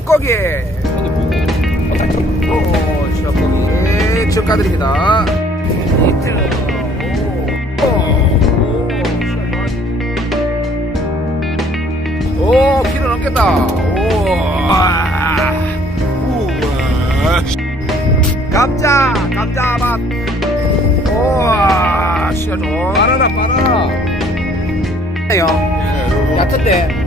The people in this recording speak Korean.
찌역고기. 오, 찌역고기 축하드립니다. 이트. 오, 키로 넘겠다. 우와. 감자 맛. 우와, 씨야 좀. 바나나. 요 얕은데.